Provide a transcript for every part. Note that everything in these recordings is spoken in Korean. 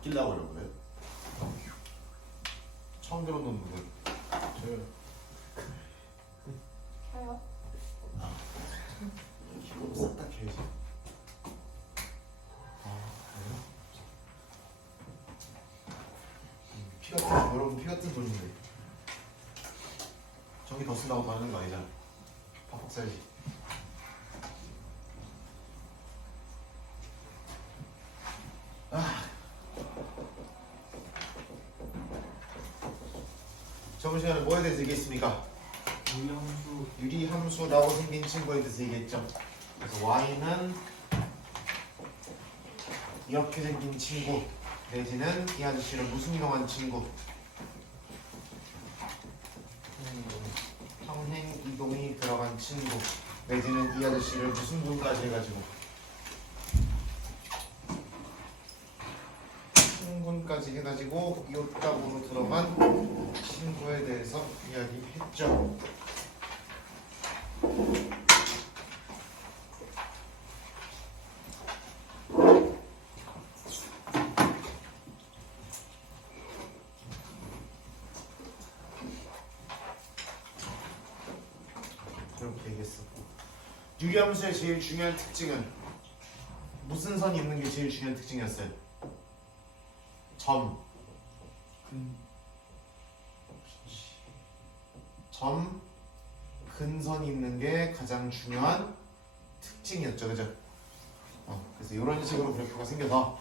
바뀌려고 그러는 거예요? 처음 들어놓는 저요. 켜요? 이거 싹다 켜야지. 그래요? 피 같은 여러분 피 같은 돈인데 전기 더 쓴다고 바르는 거 아니잖아. 팍팍 써야지. 저번 시간에 뭐에 대해서 얘기했습니까? 유리함수. 유리함수라고 생긴 친구에 대해서 얘기했죠. 그래서 y는 이렇게 생긴 친구 내지는 이 아저씨를 무슨 이동한 친구 평행 이동이 들어간 친구 내지는 이 아저씨를 무슨 분까지 해가지고 충분까지 해가지고 이웃답으로 들어간 친구에 대해서 이야기했죠. 이렇게 얘기했어. 유리함수의 제일 중요한 특징은 무슨 선이 있는 게 제일 중요한 특징이었어요? 점, 근선이 있는 게 가장 중요한 특징이었죠, 그죠? 그래서 이런 식으로 그래프가 생겨서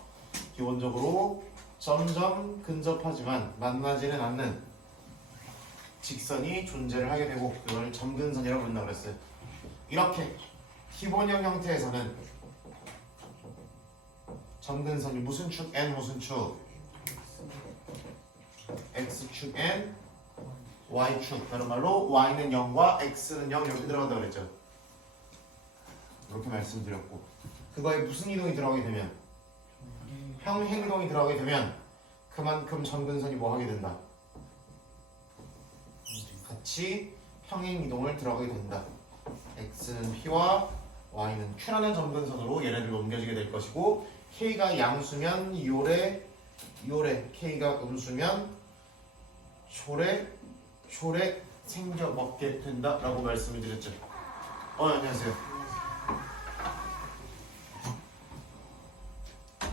기본적으로 점점 근접하지만 만나지는 않는 직선이 존재를 하게 되고 이걸 점근선이라고 부른다고 그랬어요. 이렇게 기본형 형태에서는 점근선이 무슨 축? n 무슨 축? x축 n y축. 다른 말로 y는 0과 x는 0 이렇게 들어간다고 그랬죠. 이렇게 말씀드렸고 그거에 무슨 이동이 들어가게 되면 평행 이동이 들어가게 되면 그만큼 점근선이 뭐 하게 된다? 같이 평행 이동을 들어가게 된다. x는 p와 y는 q라는 점근선으로 얘네들 옮겨지게 될 것이고 k가 양수면 요래 k가 음수면 쇼래 생겨 먹게 된다라고 말씀을 드렸죠. 안녕하세요.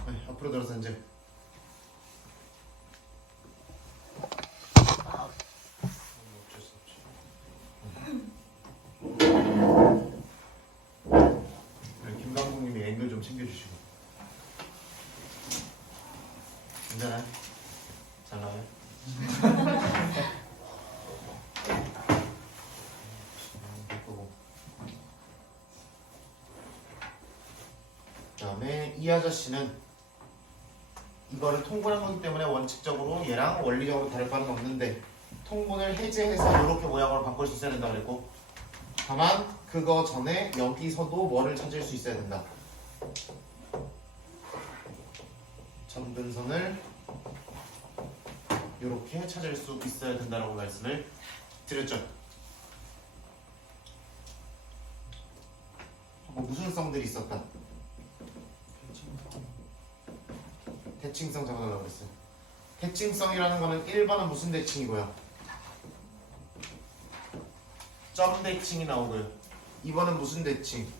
네, 앞으로 들어서 이제 어쩔 수 없죠. 네, 김강국님이 앵글 좀 챙겨주시고. 괜찮아요? 잘 나와요? 그 다음에 이 아저씨는 이거를 통분한 거기 때문에 원칙적으로 얘랑 원리적으로 다를 바는 없는데 통분을 해제해서 이렇게 모양으로 바꿀 수 있어야 된다고 그랬고 다만 그거 전에 여기서도 뭐를 찾을 수 있어야 된다. 점근선을 이렇게 찾을 수 있어야 된다라고 말씀을 드렸죠. 무슨 성들이 있었다? 대칭성 잡아달라고 그랬어요. 대칭성이라는 거는 1번은 무슨 대칭이고요? 점 대칭이 나오고요. 2번은 무슨 대칭?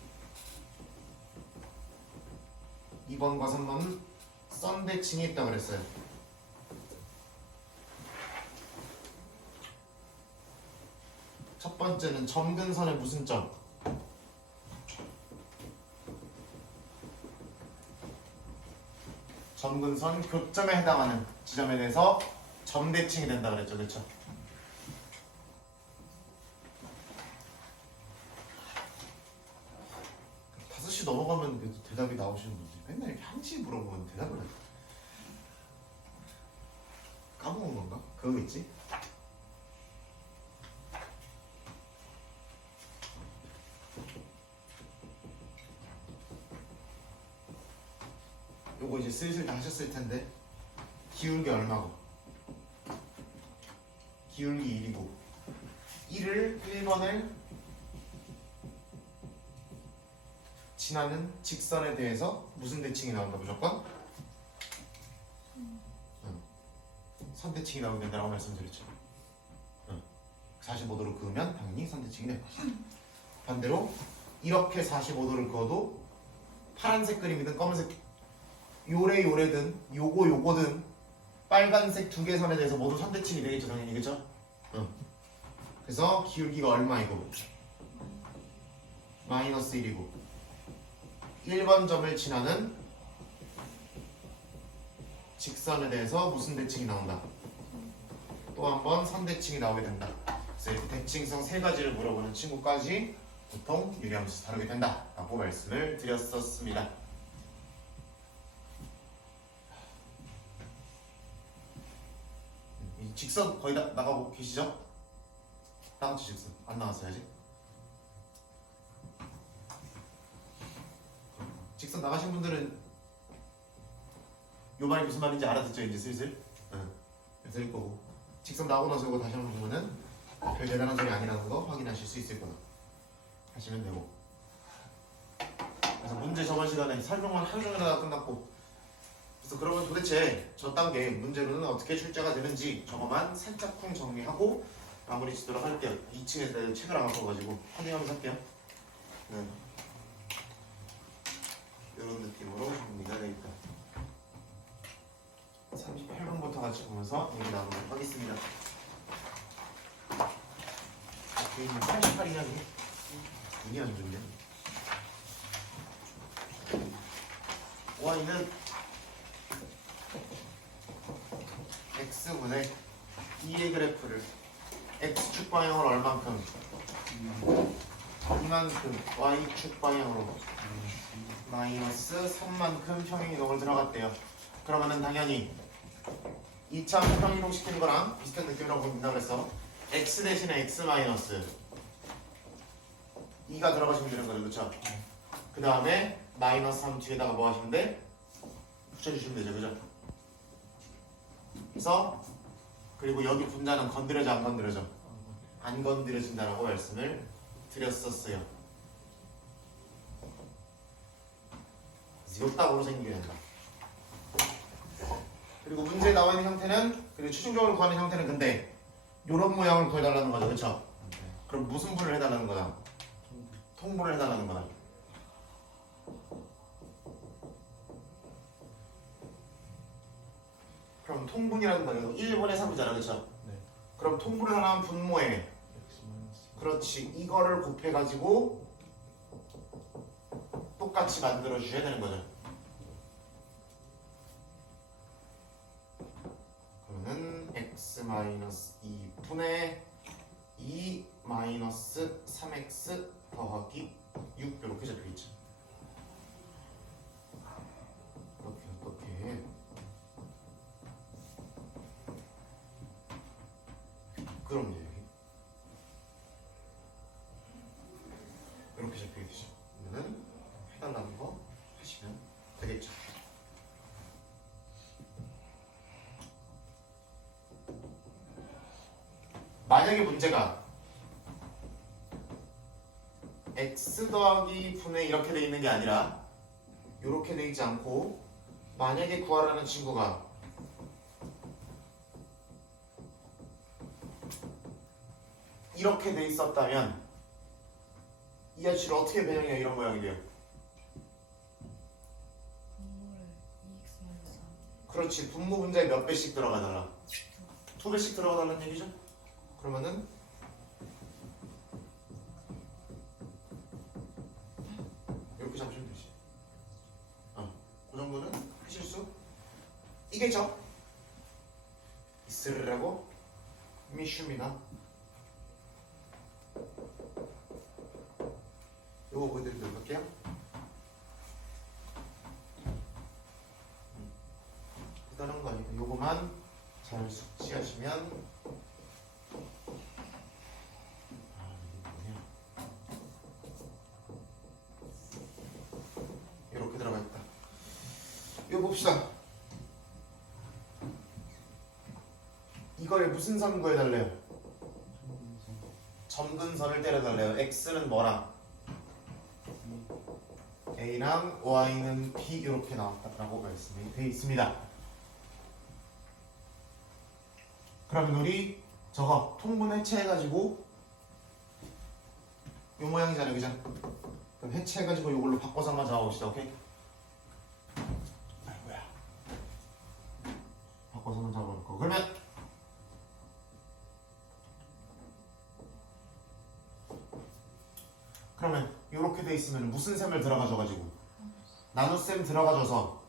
2번과 3번은 선 대칭이 있다고 그랬어요. 첫 번째는 점근선의 무슨 점? 점근선 교점에 해당하는 지점에 대해서 점대칭이 된다 그랬죠, 그렇죠? 다섯 시 넘어가면 그래도 대답이 나오시는 분들이 맨날 이렇게 한시 물어보면 대답을 해. 까먹은 건가? 그거 있지? 요거 이제 슬슬 다 하셨을 텐데 기울기 얼마고? 기울기 1이고 1번을 지나는 직선에 대해서 무슨 대칭이 나온다 무조건? 선대칭이 나오게 된다고 말씀드렸죠. 45도로 그으면 당연히 선대칭이 될 것이다. 반대로 이렇게 45도를 그어도 파란색 그림이든 검은색 요래든 요거든 빨간색 두 개 선에 대해서 모두 선대칭이 되겠죠, 당연히. 그죠? 그래서 기울기가 얼마이고 마이너스 1이고 1번 점을 지나는 직선에 대해서 무슨 대칭이 나온다? 또 한 번 선대칭이 나오게 된다. 그래서 이렇게 대칭성 세 가지를 물어보는 친구까지 보통 유리함수 다루게 된다 라고 말씀을 드렸었습니다. 이 직선 거의 다 나가고 계시죠? 다음 주 직선 안 나왔어요 아직? 직선 나가신 분들은 요 말이 무슨 말인지 알아듣죠 이제 슬슬? 그래서 일 거고 직선 나오고 나서 이거 다시 한번 보면은 별 대단한 소리 아니라는 거 확인하실 수 있을 거다 하시면 되고. 그래서 문제 저번 시간에 설명만 하루 종일 하다가 끝났고, 그래서 그러면 도대체 저 단계 문제로는 어떻게 출제가 되는지 저거만 살짝쿵 정리하고 마무리 짓도록 할게요. 2층에 책을 안 갖고가지고 확인하면서 할게요. 이런 느낌으로 정리가 되있다. 38번부터 같이 보면서 얘기 나누도록 하겠습니다. 여기 88이냐니? 눈이 안 좋네. y는 x분의 2의 그래프를 x축 방향으로 얼만큼? 이만큼 y축 방향으로 마이너스 3만큼 평행이동을 들어갔대요. 그러면은 당연히 2차 평행이동 시키는 거랑 비슷한 느낌이라고 본다고 했어. x 대신에 x 마이너스 2가 들어가시면 되는 거죠, 그렇죠? 그 다음에 마이너스 3 뒤에다가 뭐 하시면 돼? 붙여주시면 되죠, 그죠? 그래서 그리고 여기 분자는 건드려져 안 건드려져? 안 건드려진다라고 말씀을 드렸었어요. 요따구로 생기게 된다. 그리고 문제에 나와 있는 형태는, 그리고 최종적으로 구하는 형태는 근데 요런 모양을 구해달라는 거죠, 그쵸? 그럼 무슨 분을 해달라는 거다? 통분을 해달라는 거다. 그럼 통분이라는 거는 1분의 3이잖아, 그쵸? 네. 그럼 통분을 하나 하면 분모에, 그렇지, 이거를 곱해가지고 똑같이 만들어 주셔야 되는 거죠. 그러면 x-2분의 2 마이너스 3x 더하기 6 이렇게 적혀있죠. 어떻게 그럼요, 여기 이렇게 적혀있죠. 그러면 해달라는 거 하시면 되겠죠. 만약에 문제가 x 더하기 분의 이렇게 돼 있는 게 아니라 이렇게 돼 있지 않고 만약에 구하라는 친구가 이렇게 돼 있었다면 이 아저씨를 어떻게 변형해야 이런 모양이 돼요? 그렇지, 분모 분자에 몇 배씩 들어가달라? 2배씩 들어가달라는 얘기죠? 그러면은 이렇게 잡으시면 되지. 그 정도는 하실 수 있겠죠? 있으라고 믿습니다. 요거 보여드리도록 할게요. 다른 거 아니고 요거만 잘 숙지하시면 이렇게 들어가 있다. 이거 봅시다. 이걸 무슨 선 구해달래요? 점근선을 때려달래요. x는 뭐랑? a랑 y는 b 이렇게 나왔다라고 말씀이 되어 있습니다. 그러면 우리 저거 통분 해체해가지고 요 모양이잖아요, 그죠? 그럼 해체해가지고 요걸로 바꿔서 한번 잡아봅시다, 오케이? 아이고야. 바꿔서 한번 잡아볼 거. 그러면 요렇게 돼 있으면 무슨 셈을 들어가져가지고 나눗셈 들어가져서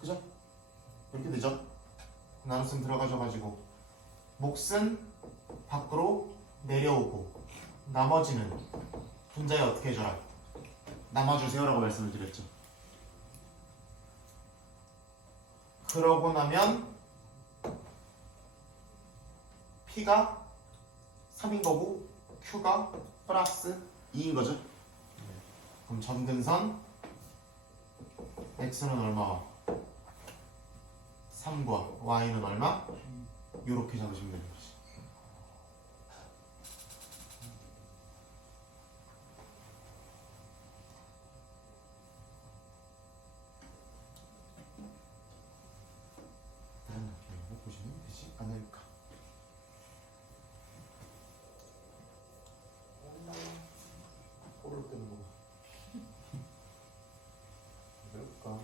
그죠? 이렇게 되죠? 나눗셈 들어가져가지고 몫은 밖으로 내려오고 나머지는 분자에 어떻게 해줘라? 남아주세요라고 말씀을 드렸죠. 그러고 나면 P가 3인 거고 Q가 플러스 2인 거죠. 그럼 점근선 X는 얼마와 3과 Y는 얼마? 이렇게 잡으시면 되는 거지. 보시면 되지 않을까? 꼬를 뜨는 거. 그럴까?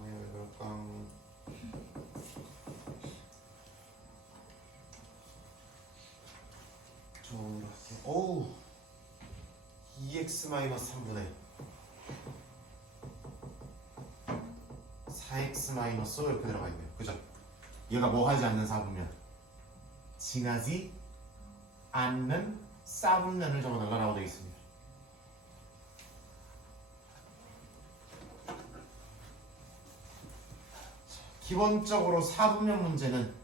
왜 그럴까? 저렇게. 어우. 2x-3분의 4x- 이렇게 들어가 있네요. 그죠? 얘가 뭐 하지 않는 사분면 지나지 않는 사분면을 적어달라고 되어 있습니다. 기본적으로 사분면 문제는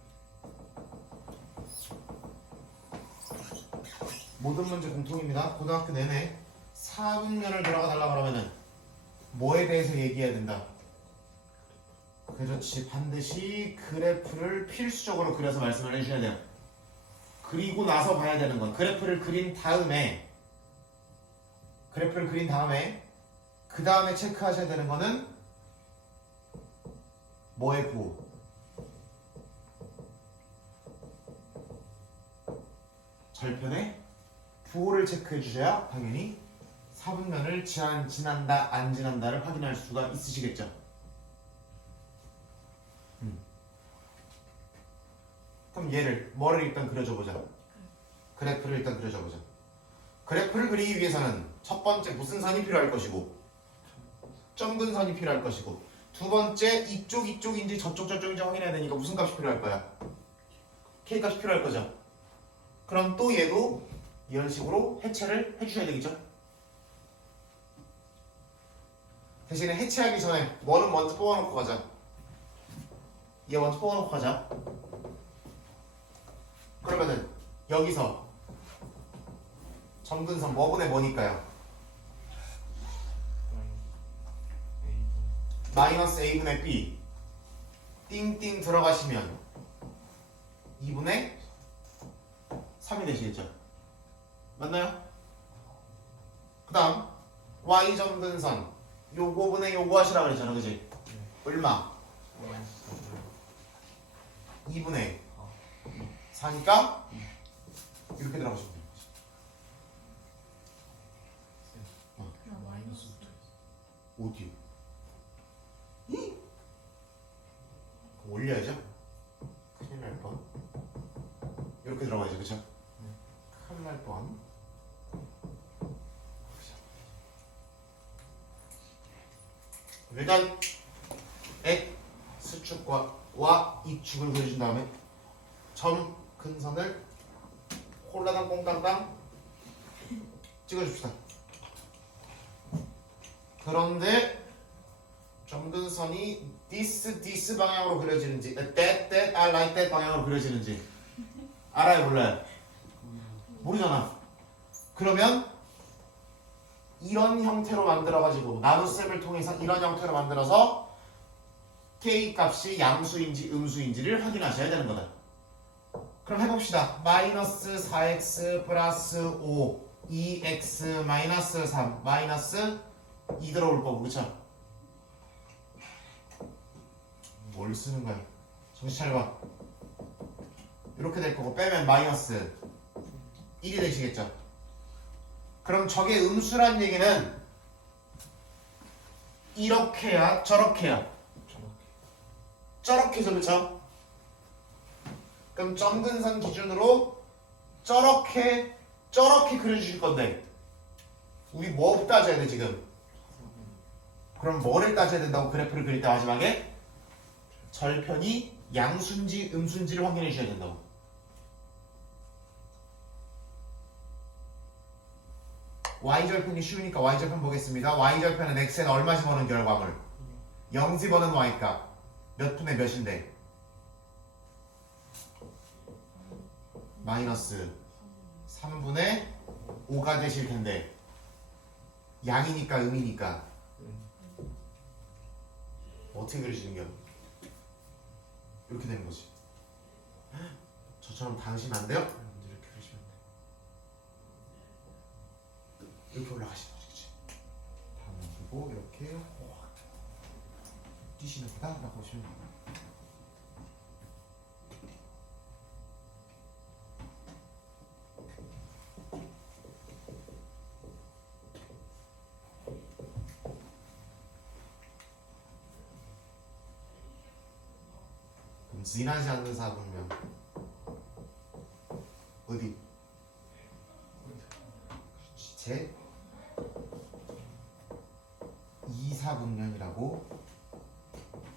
모든 문제 공통입니다. 고등학교 내내 사분면을 들어가 달라고 그러면은 뭐에 대해서 얘기해야 된다? 그렇지. 반드시 그래프를 필수적으로 그려서 말씀을 해주셔야 돼요. 그리고 나서 봐야 되는 건 그래프를 그린 다음에 그 다음에 체크하셔야 되는 거는 뭐의 부호? 절편의 부호를 체크해 주셔야 당연히 사분면을 지난다 안 지난다를 확인할 수가 있으시겠죠. 그럼 얘를 뭐를 일단 그려줘 보자. 그래프를 일단 그려줘 보자. 그래프를 그리기 위해서는 첫 번째 무슨 선이 필요할 것이고 점근선이 필요할 것이고 두 번째 이쪽인지 저쪽인지 확인해야 되니까 무슨 값이 필요할 거야? K 값이 필요할 거죠. 그럼 또 얘도 이런 식으로 해체를 해주셔야 되겠죠. 대신에 해체하기 전에 뭐는 먼저 뽑아놓고 가자. 얘 먼저 뽑아놓고 가자. 그러면은 여기서 점근선 뭐분의 뭐니까요? 마이너스 A분의 B 띵띵 들어가시면 2분의 3이 되시겠죠? 맞나요? 그 다음 Y 점근선 요거분의 요거 하시라 그랬잖아, 그지? 얼마? 2분의 4니까 이렇게 들어가시면 돼요. 마이너스부터 어디요? 그럼 올려야죠? 큰일 날 뻔. 이렇게 들어가야죠, 그쵸? 큰일 날 뻔. 일단 X축과 Y축을 그려준 다음에 점 근선을 홀라당 꽁땅땅 찍어줍시다. 그런데 점근선이 this 방향으로 그려지는지 that I like that 방향으로 그려지는지 알아요, 몰라요? 모르잖아. 그러면 이런 형태로 만들어가지고 나눗셈을 통해서 이런 형태로 만들어서 K 값이 양수인지 음수인지를 확인하셔야 되는 거다. 그럼 해봅시다. 마이너스 4x 플러스 5 2x 마이너스 3 마이너스 2 들어올 거고 그쵸? 뭘 쓰는 거야? 정신 차려봐. 이렇게 될 거고 빼면 마이너스 1이 되시겠죠? 그럼 저게 음수란 얘기는 이렇게야 저렇게야 저렇게죠 그쵸? 그럼 점근선 기준으로 저렇게 그려주실 건데 우리 뭐 따져야 돼 지금? 그럼 뭐를 따져야 된다고 그래프를 그릴 때 마지막에? 절편이 양수인지 음수인지를 확인해 주셔야 된다고. y절편이 쉬우니까 y절편 보겠습니다. y절편은 x는 얼마 집어넣은 결과물? 0 집어넣은 y값 몇 분의 몇인데? 마이너스 3분의 5가 되실 텐데 양이니까 음이니까 어떻게 그리시는겨? 이렇게 되는 거지. 저처럼 다 하시면 안 돼요? 이렇게 그리시면 돼. 이렇게 올라가시는 거지, 그치? 다음 보고 이렇게 뛰시는구나 라고 보시면 돼요. 그럼 진하지 않는 사분면 어디? 제 2사분면이라고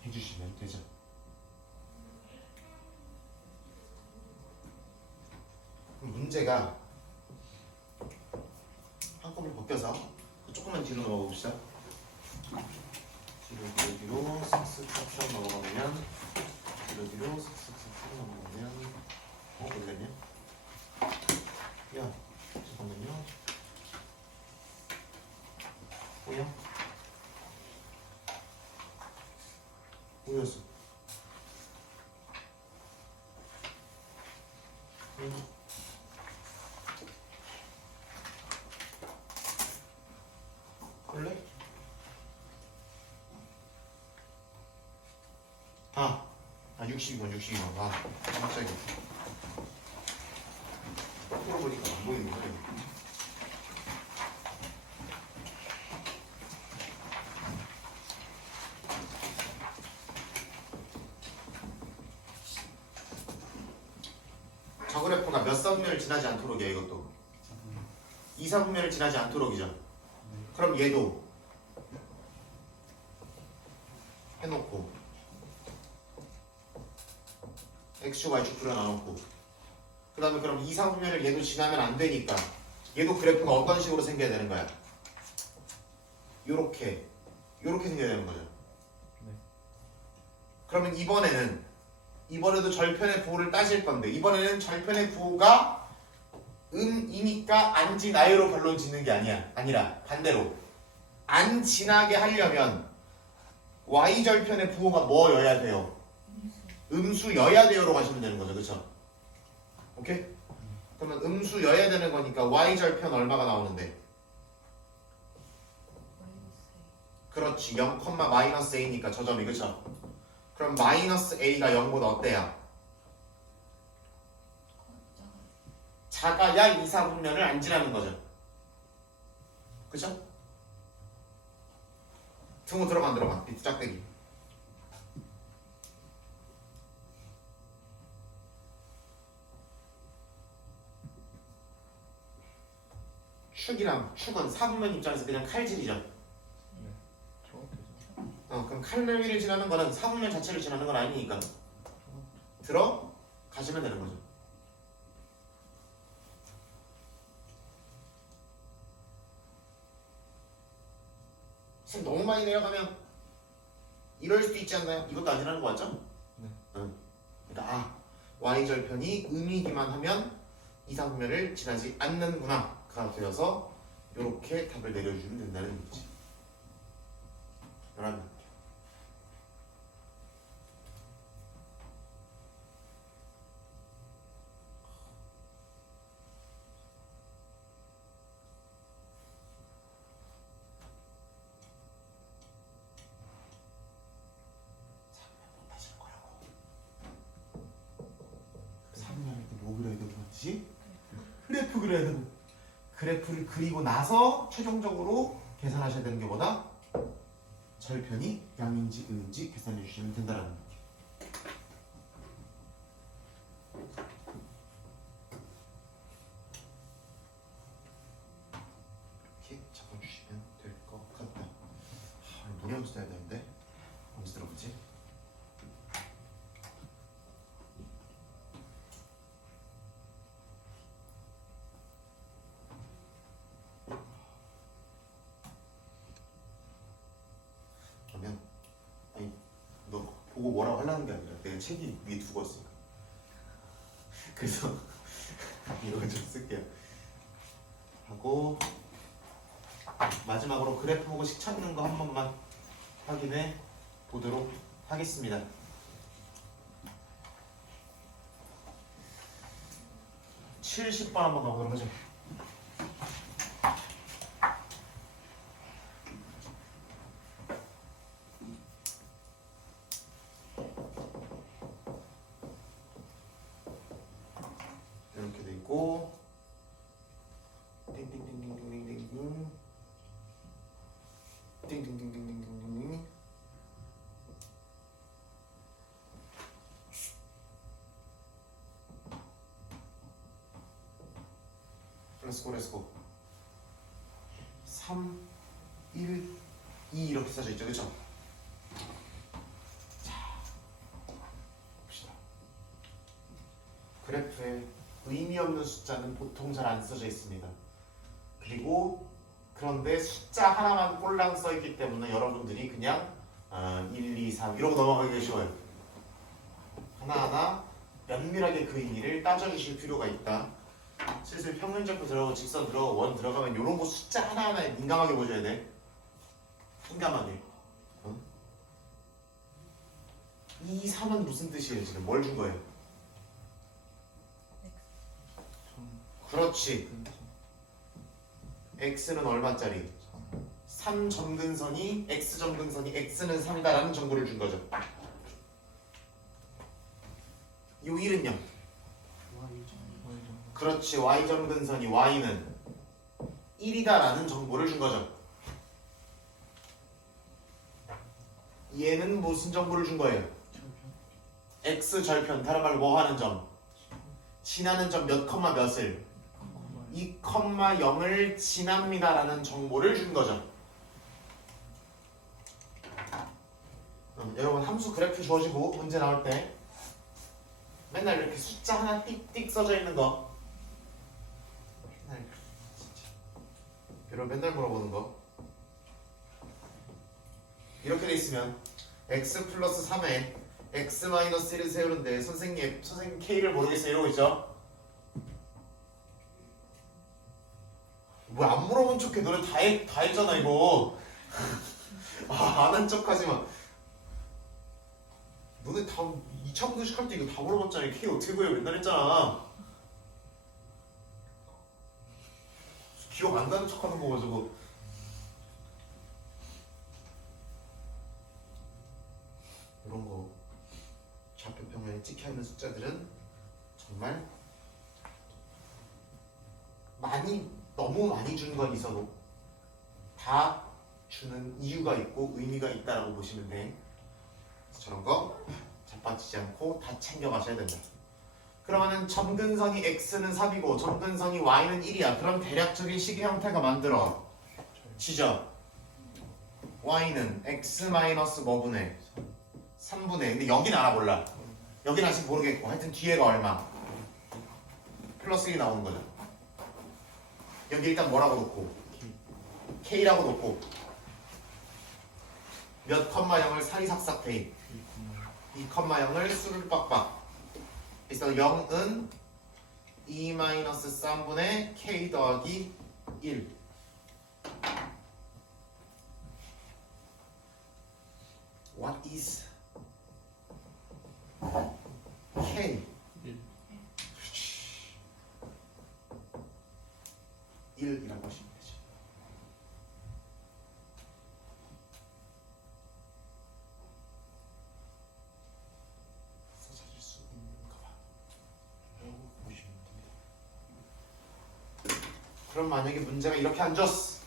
해주시면 되죠. 그럼 문제가 한꺼번에 벗겨서 조금만 뒤로 넘어봅시다. 뒤로 쓱쓱 탑션 넘어가면 뒤로 쓱쓱 넘어가면 놀랬냐? 야 잠깐만요. 뭐야? 뭐였어? 원래? 아 62번. 아, 깜짝이야. 거꾸로 보니까 안 보이는 거야. 저 그래프가 몇 사분면을 지나지 않도록이야, 이것도. 2사분면을 지나지 않도록이죠. 그럼 얘도 해놓고 x축 y축 줄여 나눴고 그 다음에 그럼 2사분면을 얘도 지나면 안 되니까 얘도 그래프가 어떤 식으로 생겨야 되는 거야? 요렇게 생겨야 되는 거죠. 네. 그러면 이번에도 절편의 부호를 따질 건데 이번에는 절편의 부호가 이니까 안 지나요로 결론 짓는 게 아니라 반대로 안 지나게 하려면 y절편의 부호가 뭐여야 돼요? 음수여야 돼요로 가시면 되는 거죠. 그쵸? 오케이? 그러면 음수여야 되는 거니까 y절편 얼마가 나오는데? 그렇지. 0, 마이너스 a니까 저 점이 그쵸? 그럼 마이너스 a가 0보다 어때요? 작아야 2사분면을 안 지나는 거죠. 그쵸? 등호 들어가. 비트 짝대기. 축은 사분면 입장에서 그냥 칼질이죠. 네. 정확해서. 그럼 칼날 위를 지나는 거는 사분면 자체를 지나는 건 아니니까 들어가시면 되는 거죠. 선 너무 많이 내려가면 이럴 수도 있지 않나요? 이것도 안 지나는 거 맞죠? 네. 응. 그러니까 y절편이 음이기만 하면 이사분면을 지나지 않는구나가 되어서 이렇게 답을 내려주면 된다는 얘기지. 11번. 그래프 그려야 되고 그래프를 그리고 나서 최종적으로 계산하셔야 되는 게 뭐다? 절편이 양인지 음인지 계산해 주시면 된다라는 거예요. 이렇게 잡아주시면 될 것 같다. 노래 연습 해야 되는데 언제 들어보지? 그러면 아니 너 보고 뭐라고 하려는 게 아니라 내가 책이 위에 두고 왔으니까 그래서 이거 좀 쓸게요. 하고 마지막으로 그래프 보고 식 찾는 거 한 번만 확인해 보도록 하겠습니다. (70번) 한번 가보도록 하죠. 이렇게 돼 있고 띵띵띵띵띵띵띵 띵띵띵띵띵띵 렛츠고 3, 1, 2 이렇게 써져 있죠, 그렇죠? 자, 봅시다. 그래프에 의미 없는 숫자는 보통 잘 안 써져 있습니다. 그리고 그런데 숫자 하나만 꼴랑 써 있기 때문에 여러분들이 그냥 1, 2, 3 이러고 넘어가기가 쉬워요. 하나하나 면밀하게 그 의미를 따져주실 필요가 있다. 슬슬 평면적도 들어가고 직선 들어가고 원 들어가면 이런 거 숫자 하나하나에 민감하게 보셔야 돼. 민감하게. 2, 3은 무슨 뜻이에요? 지금 뭘 준 거예요? 그렇지. x는 얼마짜리? 3 점근선이 x 점근선이 x는 3이다라는 정보를 준 거죠. 이 1은요? 그렇지. y 점근선이 y는 1이다라는 정보를 준 거죠. 얘는 무슨 정보를 준 거예요? x 절편, 다른 말로 뭐 하는 점? 지나는 점 몇 컴마 몇을? 2,0을 지납니다라는 정보를 준 거죠. 여러분 함수 그래프 주어지고 문제 나올 때 맨날 이렇게 숫자 하나 띡띡 써져 있는 거 맨날 진짜 여러분 맨날 물어보는 거 이렇게 돼 있으면 x 플러스 3에 x 마이너스 1을 세우는데 선생님 k를 모르겠어요 이러고 있죠? 뭐 안 물어본 척해. 너네 다 했잖아 이거. 안 한 척하지 마. 너네 다 2차 분식 할 때 이거 다 물어봤잖아. K 어떻게 구해요? 맨날 했잖아. 기억 안 나는 척하는 거 저거. 이런 거 좌표 평면에 찍혀 있는 숫자들은 정말 너무 많이 준 건 있어도 다 주는 이유가 있고 의미가 있다라고 보시면 돼. 저런 거 자빠지지 않고 다 챙겨가셔야 된다. 그러면은 점근선이 x는 3이고 점근선이 y는 1이야. 그럼 대략적인 식의 형태가 만들어지죠. y는 x 마이너스 뭐분의 3분의 근데 여긴 알아볼라. 여긴 아직 모르겠고 하여튼 뒤에가 얼마 플러스 1이 나오는 거죠. 여기 일단 뭐라고 놓고 K라고 놓고 몇 컴마 0을 사리삭삭 대입 2 컴마 0을 수를 빡빡 그래서 0은 2 마이너스 3분의 K 더하기 1 What is K? 1이라고 하시면 되죠. 찾을 수 있는가 봐. 라고 보시면 됩니다. 그럼 만약에 문제가 이렇게 안 줬어.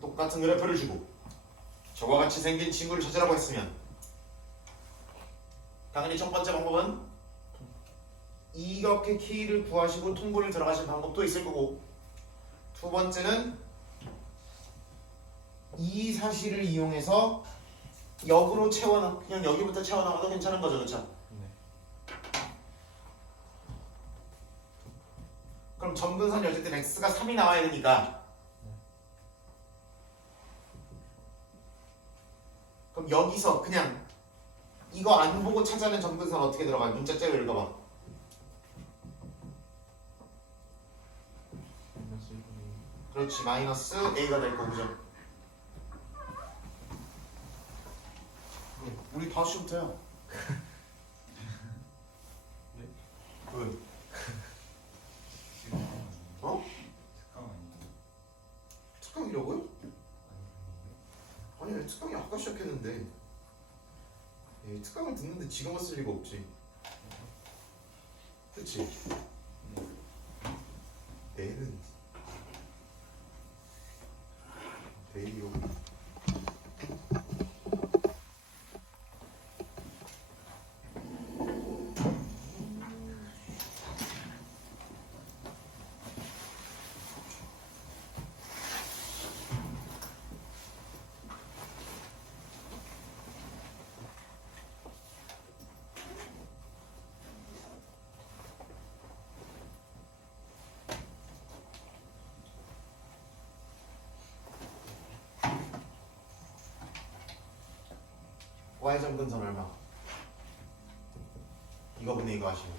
똑같은 그래프를 주고 저와 같이 생긴 친구를 찾으라고 했으면 당연히 첫 번째 방법은 이렇게 키를 구하시고 통보를 들어가신 방법도 있을 거고, 두 번째는 이 사실을 이용해서 역으로 채워넣 그냥 여기부터 채워넣어도 괜찮은 거죠, 그렇죠? 네. 그럼 점근선이 어쨌든 x가 3이 나와야 되니까 그럼 여기서 그냥 이거 안 보고 찾아낸 점근선 어떻게 들어가요? 문자째로 읽어봐. 마이너스 1분의 그렇지, 마이너스 a가 될 거고, 그죠? 우리 5시부터요. 네? 왜? 어? 특강이라고요? 아니, 특강이 아까 시작했는데. 예, 특강을 듣는데 지금 왔을 리가 없지. 그치? 내일은 내일이요. y 점근선 얼마? 이거 분의 이거 하시면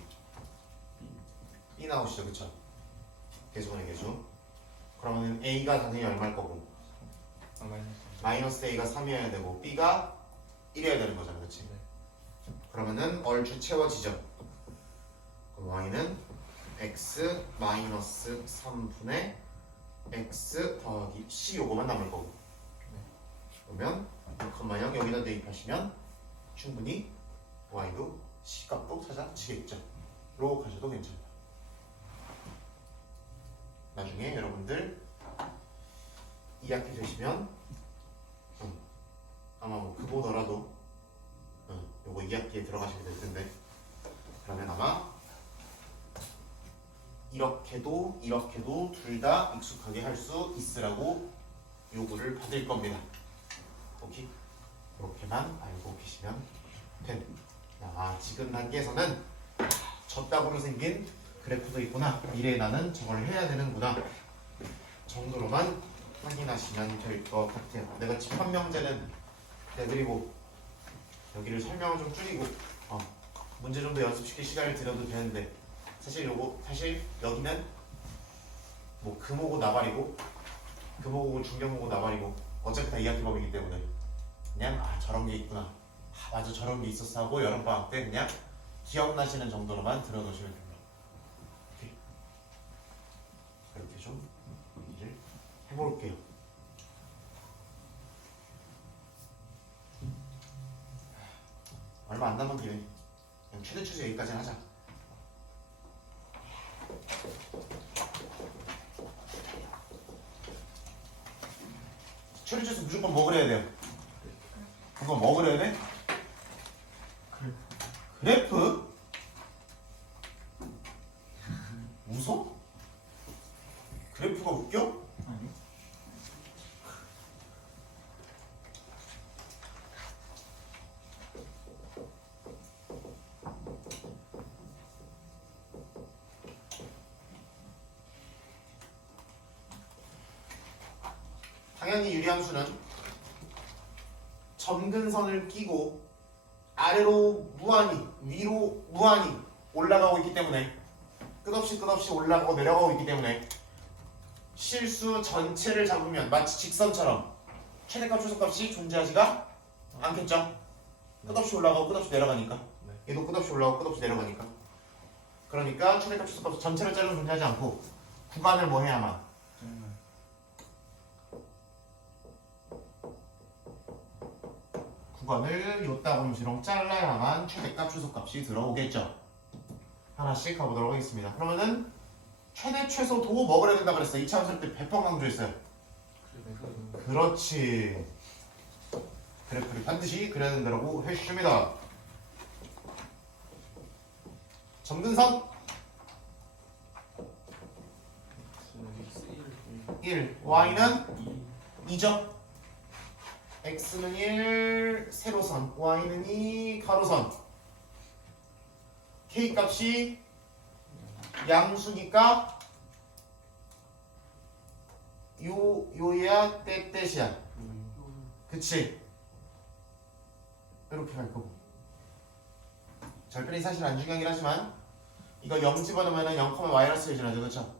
B 나오시죠, 그쵸? 계수분의 계수. 그러면 A가 당연히 얼마일 거고, 아 마이너스. 마이너스 A가 3이어야 되고 B가 1이어야 되는 거잖아, 그치? 네. 그러면은 얼추 채워지죠. 그럼 Y는 X 마이너스 3분의 X 더하기 C 요거만 남을 거고. 네. 그러면 0,0 여기다 대입하시면 충분히 Y도 C 값도 찾아지겠죠. 로 가셔도 괜찮아요. 나중에 여러분들 2학기 되시면 아마 뭐 그보더라도 요거 2학기에 들어가시게 될 텐데, 그러면 아마 이렇게도 이렇게도 둘 다 익숙하게 할 수 있으라고 요구를 받을 겁니다. 오케이? 이렇게만 알고 계시면 됩니다. 지금 단계에서는 저따구로 생긴 그래프도 있구나, 미래에 나는 저걸 해야 되는구나 정도로만 확인하시면 될 것 같아요. 내가 집합 명제는 내드리고 여기를 설명을 좀 줄이고 문제 좀 더 연습시킬 시간을 드려도 되는데, 사실 여기는 뭐 금오고 나발이고 금오고 중경오고 나발이고 어차피 다 2학기 범위이기 때문에 그냥 저런 게 있구나, 맞아 저런 게 있었어 하고 여름방학 때 그냥 기억나시는 정도로만 들어놓으시면 됩니다. 오케이. 이렇게 좀 얘기를 해볼게요. 얼마 안 남은 김에 그냥 최대 추세 여기까지 하자. 최대 추세 무조건 뭐 그래야 돼요? 그거 뭐 그래야 돼? 그래프? 웃어? 그래프가 웃겨? 아니. 당연히 유리함수는 점근선을 끼고 아래로 무한히, 위로 무한히 올라가고 있기 때문에, 끝없이 올라가고 내려가고 있기 때문에 실수 전체를 잡으면 마치 직선처럼 최대값 최소값이 존재하지가 않겠죠. 끝없이 올라가고 끝없이 내려가니까. 얘도 끝없이 올라가고 끝없이 내려가니까. 그러니까 최대값 최소값 전체를 자르면 존재하지 않고 구간을 뭐 해야만 구간을 요따 공시로 잘라 향한 최대값 최소값이 들어오겠죠. 하나씩 가보도록 하겠습니다. 그러면은 최대 최소 도 뭐 그려야 된다 그랬어? 2차 함수 때 100번 강조했어요. 그래서 그렇지. 그래프를 반드시 그려야 된다고 했습니다. 점근선 X는 X1 1, Y는 2죠. X는 1, 세로선, Y는 2, 가로선. K 값이 양수니까 요야 떼떼시야. 그치? 이렇게 갈 거고. 절편이 사실 안 중요하긴 하지만 이거 0 집어넣으면 0, 마이너스 1이 나죠. 그쵸?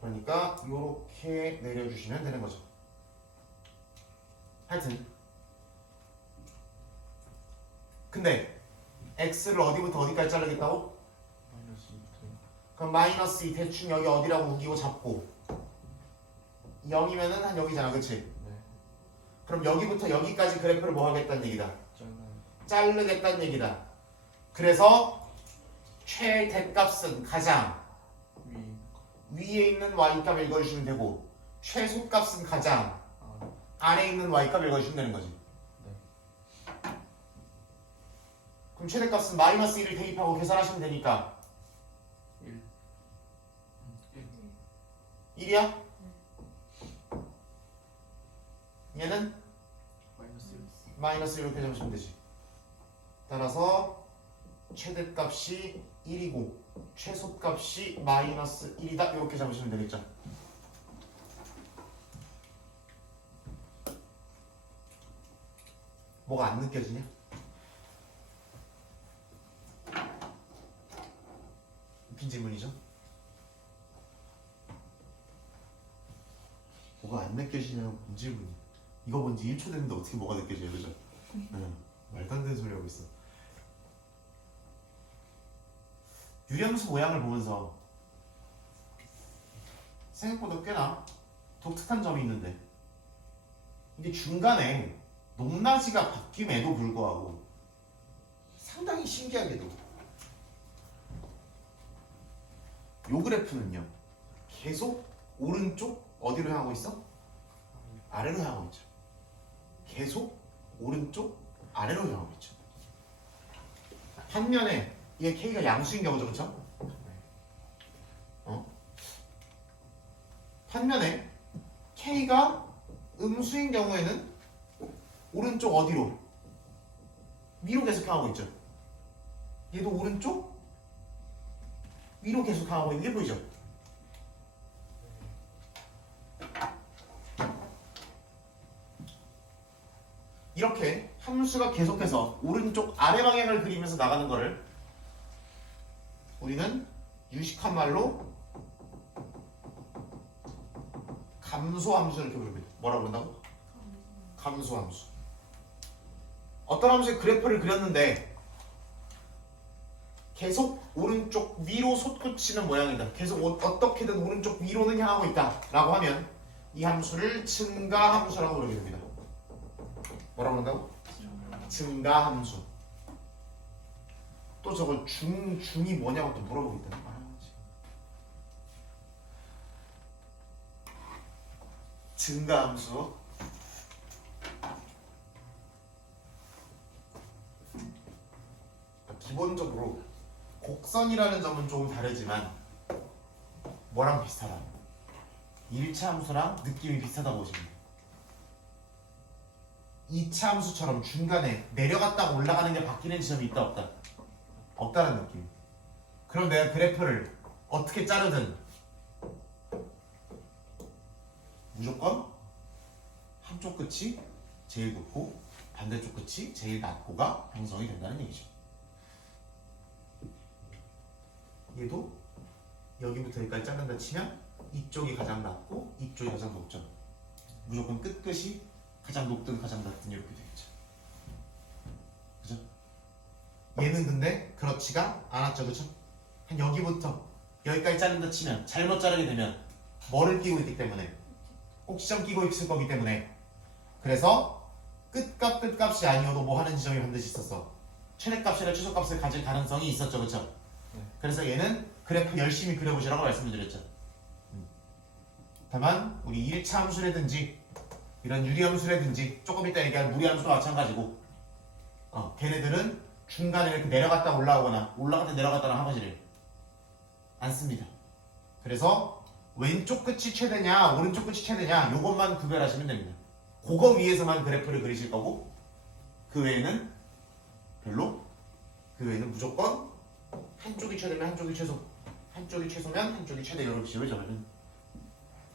그러니까 요렇게 내려주시면 되는 거죠. 하여튼 근데 x를 어디부터 어디까지 자르겠다고? 마이너스 2부터 그럼 마이너스 2 대충 여기 어디라고 우기고 잡고 0이면은 한 여기잖아. 그치? 네 그럼 여기부터 여기까지 그래프를 뭐 하겠다는 얘기다. 잘라요 자르겠다는 얘기다. 그래서 최대값은 가장 위 위에 있는 y값 읽어주시면 되고 최소값은 가장 아, 아래에 있는 y값 읽어주시면 되는 거지. 네 그럼 최대값은 마이너스 1을 대입하고 계산하시면 되니까 1 1이야? 얘는 마이너스 1 마이너스 1로 표시하시면 되지. 따라서 최대값이 1이고 최소값이 마이너스 1이다. 이렇게 잡으시면 되겠죠. 뭐가 안 느껴지냐? 웃긴 질문이죠? 뭐가 안 느껴지냐고 뭔 질문이야. 이거 본 지 1초 됐는데 어떻게 뭐가 느껴져요. 그죠? 말도 안 되는 소리 하고 있어. 유량수 모양을 보면서 생각보다 꽤나 독특한 점이 있는데 이게 중간에 높낮이가 바뀜에도 불구하고 상당히 신기하게도 요 그래프는요 계속 오른쪽 어디로 향하고 있어? 아래로 향하고 있죠. 계속 오른쪽 아래로 향하고 있죠. 반면에 이게 K가 양수인 경우죠. 그렇죠? 반면에 K가 음수인 경우에는 오른쪽 어디로? 위로 계속 향하고 있죠. 얘도 오른쪽 위로 계속 향하고 있는 게 보이죠? 이렇게 함수가 계속해서 오른쪽 아래 방향을 그리면서 나가는 거를 우리는 유식한 말로 감소함수 이렇게 부릅니다. 뭐라고 그런다고? 감소함수. 어떤 함수의 그래프를 그렸는데 계속 오른쪽 위로 솟구치는 모양이다. 계속 어떻게든 오른쪽 위로는 향하고 있다 라고 하면 이 함수를 증가함수라고 부르게 됩니다. 뭐라고 그런다고? 증가함수. 또 저거 중이 뭐냐고 또 물어보겠다. 증가함수. 기본적으로 곡선이라는 점은 조금 다르지만 뭐랑 비슷하다. 1차 함수랑 느낌이 비슷하다고 보시면 돼요. 2차 함수처럼 중간에 내려갔다가 올라가는 게 바뀌는 지점이 있다 없다? 없다는 느낌. 그럼 내가 그래프를 어떻게 자르든 무조건 한쪽 끝이 제일 높고 반대쪽 끝이 제일 낮고가 형성이 된다는 얘기죠. 얘도 여기부터 여기까지 자른다 치면 이쪽이 가장 낮고 이쪽이 가장 높죠. 무조건 끝끝이 가장 높든 가장 낮든 이렇게 되겠죠. 그죠? 얘는 근데 그렇지가 않았죠. 그죠? 한 여기부터 여기까지 자른다 치면 잘못 자르게 되면 뭐를 끼고 있기 때문에 꼭지점 끼고 있을 거기 때문에 그래서 끝값이 아니어도 뭐 하는 지점이 반드시 있었어. 최대값이나 최소값을 가질 가능성이 있었죠, 그렇죠? 네. 그래서 얘는 그래프 열심히 그려보시라고 말씀드렸죠. 다만 우리 1차 함수라든지 이런 유리함수라든지 조금 이따 얘기할 무리함수도 마찬가지고 걔네들은 중간에 이렇게 내려갔다 올라오거나 올라갔다 내려갔다는 하거지를 않습니다. 그래서 왼쪽 끝이 최대냐 오른쪽 끝이 최대냐 요것만 구별하시면 됩니다. 그거 위에서만 그래프를 그리실 거고 그 외에는 별로 그 외에는 무조건 한쪽이 최대면 한쪽이 최소 한쪽이 최소면 한쪽이 최대 이런 식으로 잡으면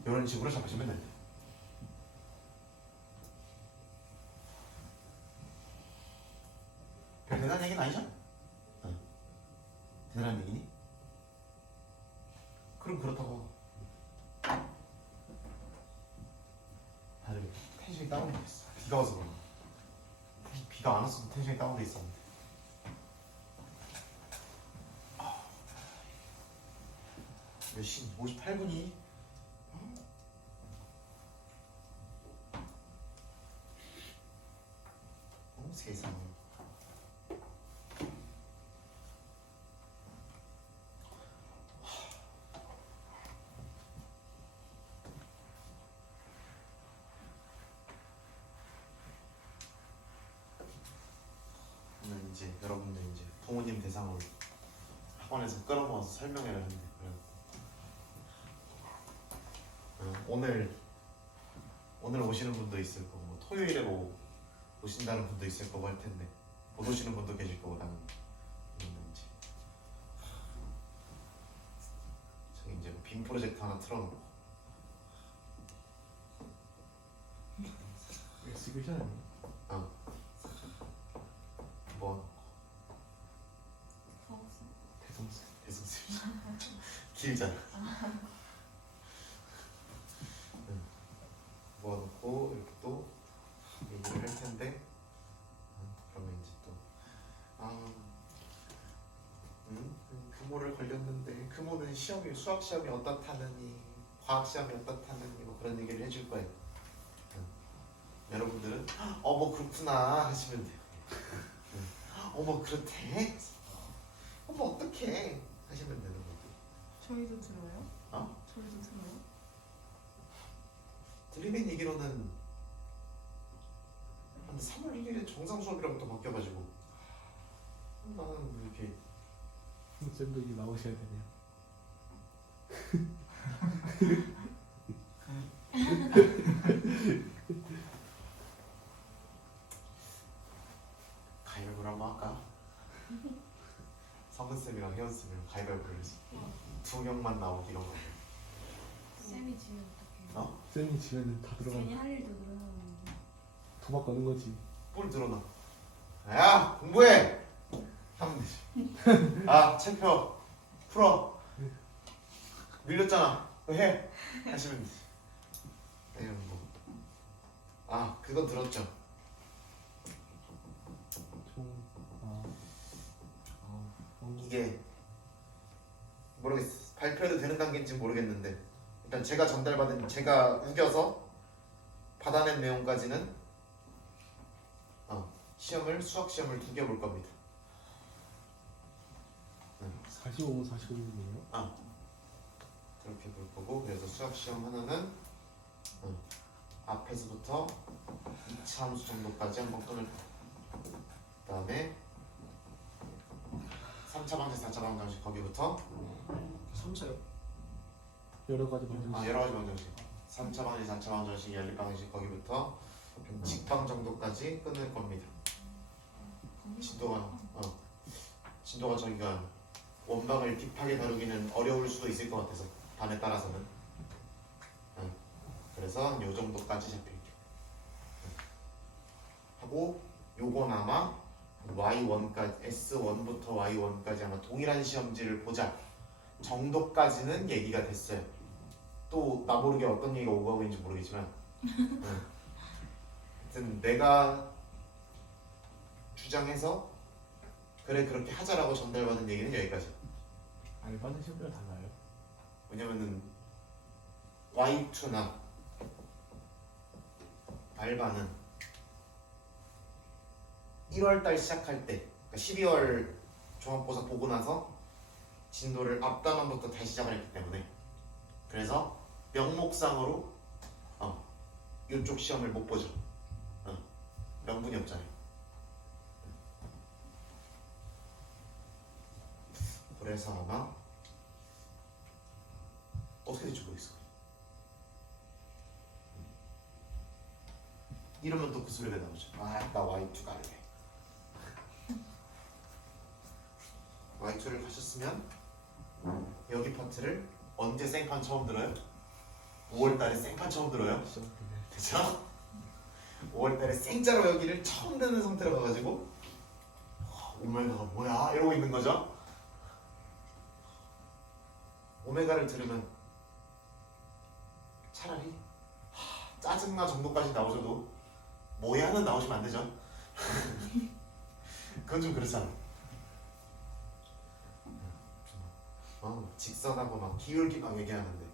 이런 식으로 잡으시면 됩니다. 별 대단한 얘기는 아니죠? 대단한 얘기니? 그럼 그렇다고 다들 텐션이 다운돼 있어. 비가 와서 그런가. 비가 안 왔으면 텐션이 다운돼 있었는데. 몇 시? 58분이? 세상에. 오늘 이제 여러분들 이제 부모님 대상으로 학원에서 끌어모아서 설명회를 하는데 오늘 오시는 분도 있을 거고 뭐 토요일에 오신다는 분도 있을 거고 할 텐데 못 오시는 분도 계실 거고 나는 이제 저기 이제 빔 프로젝트 하나 틀어놓고 엑스큐션 아니에요? 뭐 대성수 길잖아. 모아놓고 이렇게 또 얘기를 할 텐데 그러면 이제 또 금모를 걸렸는데 금모는 시험이 수학 시험이 어떻다느니 과학 시험이 어떻다느니 뭐 그런 얘기를 해줄 거예요. 여러분들은 뭐 그렇구나 하시면 돼요. 뭐 그렇대? 뭐 어떡해 하시면 되는 거고. 저희도 들어요? 어? 저희도 들어요? 들리는 얘기로는 한 3월 1일에 정상 수업이라고 또 바뀌어가지고 나는 이렇게 쌤도 이제 나오셔야 되네요. 가위바위보를 한번 할까? 성근쌤이랑 혜원쌤이랑 가위바위보를 해서 두 명만 나오기 이런 거. 쌤이 지면 어떡해요? 쌤이 지면은 다 쌤이 들어가는 할 일도 늘어나는데 도박 거는 거지. 볼 들어놔. 야 공부해! 하면 되지. 책 펴. 풀어. 밀렸잖아. 그거 해. 하시면 되지. 아니면 그건 들었죠. 이게 모르겠어. 발표해도 되는 단계인지 모르겠는데 일단 제가 전달받은 제가 우겨서 받아낸 내용까지는 수학 시험을 2개 볼 겁니다. 45, 45분이에요? 그렇게 볼 거고 그래서 수학 시험 하나는 앞에서부터 2차 함수 정도까지 한번 끊을 거고 그 다음에 3차 방정식, 4차 방정식 거기부터 3차요? 여러 가지 방정식. 여러 가지 방정식 3차 방정식, 4차 방정식, 연립 방정식 거기부터 직방 정도까지 끊을 겁니다. 진도가 저기가 원방을 딥하게 다루기는 어려울 수도 있을 것 같아서 반에 따라서는 그래서 요 정도까지 잡힐게요. 하고 요건 아마 Y1까지 S1부터 Y1까지 아마 동일한 시험지를 보자 정도까지는 얘기가 됐어요. 또 나 모르게 어떤 얘기가 오고 가고 있는지 모르겠지만 하여튼 내가 주장해서 그래 그렇게 하자라고 전달받은 얘기는 여기까지. 알바는 시험이랑 달라요? 왜냐면은 Y2나 알바는 1월달 시작할 때, 그러니까 12월 종합고사 보고 나서 진도를 앞단원부터 다시 시작을 했기 때문에 그래서 명목상으로 이쪽 시험을 못 보죠. 명분이 없잖아요. 그래서 아마 어떻게 될지 모르겠어. 이러면 또 그 소리가 나오죠. 나 Y2 갈래. Y2를 가셨으면 여기 파트를 언제 생판 처음 들어요? 5월달에 생판 처음 들어요. 그쵸? 5월달에 생자로 여기를 처음 듣는 상태로 가가지고 오메가가 뭐야? 이러고 있는 거죠. 오메가를 들으면 차라리 짜증나 정도까지 나오셔도 뭐야는 나오시면 안 되죠. 그건 좀 그렇잖아. 직선하고 막 기울기 막 얘기하는데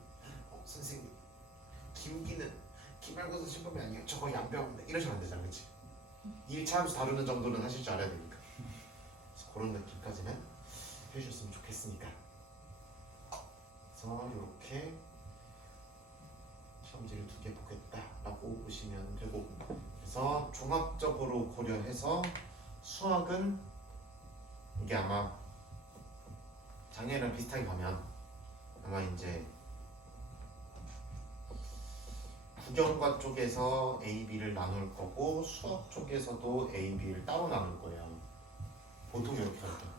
선생님 기울기는 기말고사 시험이 아니에요. 저거 양배우인데 이러시면 안 되잖아. 그치? 1차 함수 다루는 정도는 하실 줄 알아야 되니까. 그래서 그런 느낌까지는 해주셨으면 좋겠으니까. 그래서 이렇게 시험지를 2개 보겠다라고 보시면 되고, 그래서 종합적으로 고려해서 수학은 이게 아마 작년이랑 비슷하게 가면 아마 이제 국영과 쪽에서 A, B를 나눌 거고 수학 쪽에서도 A, B를 따로 나눌 거예요. 보통 이렇게 할게요.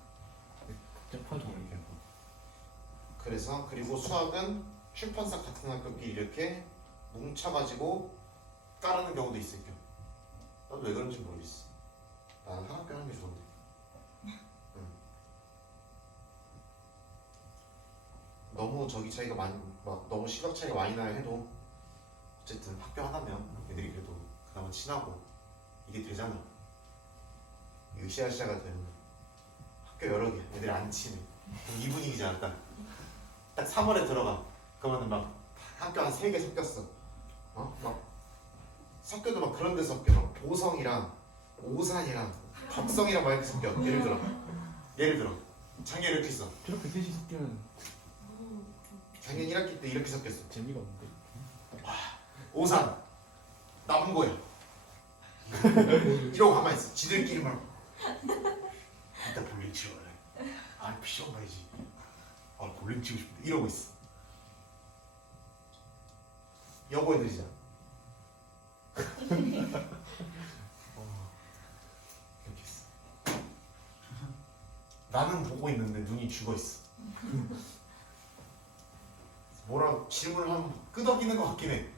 복잡하게 이렇게. 그래서 그리고 수학은 출판사 같은 학교끼리 이렇게 뭉쳐가지고 따르는 경우도 있을 경우. 나도 왜 그런지 모르겠어. 나는 한 학교 하는 게 좋은데. 너무 저기 차이가 많이 막 너무 시각 차이가 많이 나야 해도 어쨌든 학교 하나면 애들이 그래도 그나마 친하고 이게 되잖아. 으쌰으쌰가 되는 학교 여러 개 애들이 안 친해. 그럼 이 분위기잖아. 딱 3월에 들어가. 그러면은 막 학교 한 3개 섞였어. 막 섞여도 막 그런 데 섞여. 막 보성이랑 오산이랑 덕성이랑 막 이렇게 섞여. 예를 들어 작년 이렇게 있어. 저렇게 셋이 섞이면 작년 1학기 때 이렇게 섞였어. 재미가 없는데. 오산 남고야. 이러고 가만히 있어. 지들끼리만 이따 볼링 치러 갈래. 시험 봐야지. 볼링 치고 싶은데 이러고 있어. 여고 애들이잖아. 이렇게 있어. 나는 보고 있는데 눈이 죽어 있어. 뭐라 질문을 하면 끄덕이는 것 같긴 해.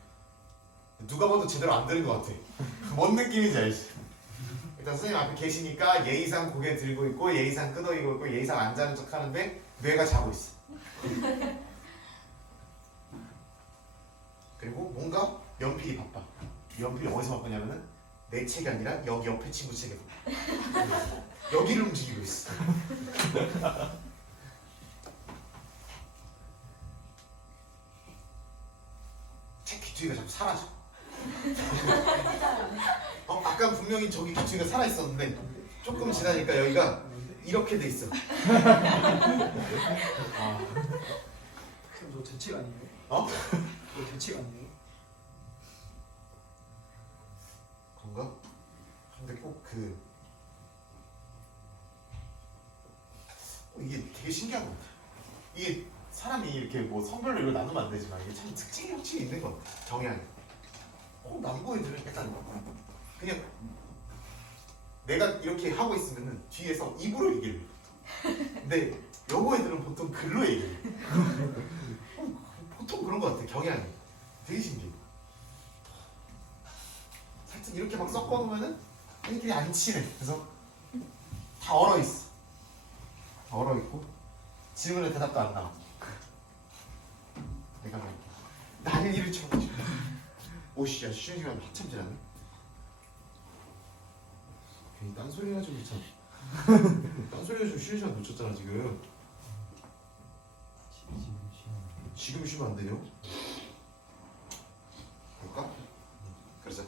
누가 봐도 제대로 안 들은 것 같아. 뭔 느낌인지 알지? 일단 선생님 앞에 계시니까 예의상 고개 들고 있고 예의상 끄덕이고 있고 예의상 안 자는 척 하는데 뇌가 자고 있어. 그리고 뭔가 연필이 바빠. 연필이 어디서 바쁘냐면은 내 책이 아니라 여기 옆에 친구 책에 바빠. 여기를 움직이고 있어. 책 귀퉁이가 자꾸 사라져. 아까 분명히 저기 귀퉁이가 살아있었는데 조금 지나니까 여기가 이렇게 돼 있어. 그럼 저 대책 아니에요? 저 대책 아니에요? 그런가? 근데 꼭 이게 되게 신기한 것 같아. 이게 사람이 이렇게 뭐 성별로 이걸 나누면 안 되지만 이게 참 특징이 확실히 있는 것 같아. 경향이. 남고 애들은 약간 그냥 내가 이렇게 하고 있으면은 뒤에서 입으로 얘기를 해. 근데 여고 애들은 보통 글로 얘기해. 보통 그런 것 같아. 경향이. 되게 신기해. 살짝 이렇게 막 섞어놓으면은 애들이 안 친해. 그래서 다 얼어있어. 다 얼어있고 질문에 대답도 안 나와. 내가 막 난리를 쳐가지고 오씨야 쉬는 시간 한참 지났네. 괜히 딴소리 해가지고 참 딴소리 해가지고 쉬는 시간 놓쳤잖아 지금. 지금 쉬면 안 돼요? 볼까? 그러자.